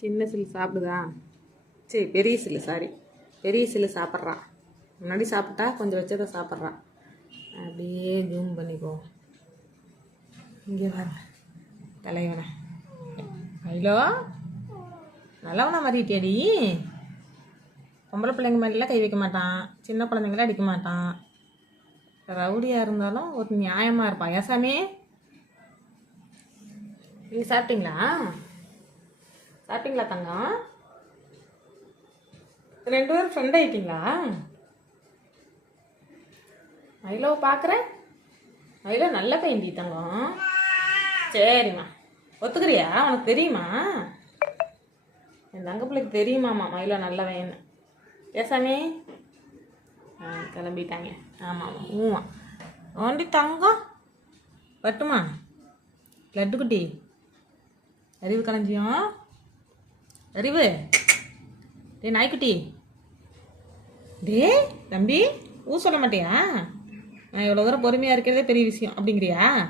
சின்ன சில்லு சாப்பிடுதா? சரி பெரிய சில்லு சாரி பெரிய சில்லு சாப்பிட்றான் முன்னாடி சாப்பிட்டா கொஞ்சம் வச்சதை சாப்பிட்றான் அப்படியே ஜூம் பண்ணிக்கோ. இங்கே வர தலைவனை. ஹலோ? நல்லவனா மாறிட்டியாடி பொம்பளை பிள்ளைங்க மாதிரிலாம் கை வைக்க மாட்டான். சின்ன குழந்தைங்கள அடிக்க மாட்டான். ரவுடியாக இருந்தாலும் ஒரு நியாயமாக இருப்பான். ஏசாமி நீங்கள் சாப்பிட்டீங்களா? சாப்பிட்டீங்களா தங்கம்? ரெண்டு பேரும் ஃப்ரெண்ட் ஆயிட்டீங்களா? ஐலோ பார்க்குறேன் ஐலோ நல்ல பையன்டி தங்கம். சரிம்மா. ஒத்துக்கிறியா? உனக்கு தெரியுமா? என் தங்க பிள்ளைக்கு தெரியுமாம்மா மயிலோ நல்ல பையன்னு ஏசாமி ஆ கிளம்பிட்டாங்க. ஆமாம் ஆமாம் ஊமா ஓண்டி தங்கம்? பட்டுமா லட்டுக்குட்டி அறிவு களஞ்சியம். அறிவு. டே நாய்க்குட்டி. டே தம்பி ஊ சொல்ல மாட்டியா? நான் இவ்வளோ தூரம் பொறுமையாக இருக்கிறதே பெரிய விஷயம். அப்படிங்கிறியா?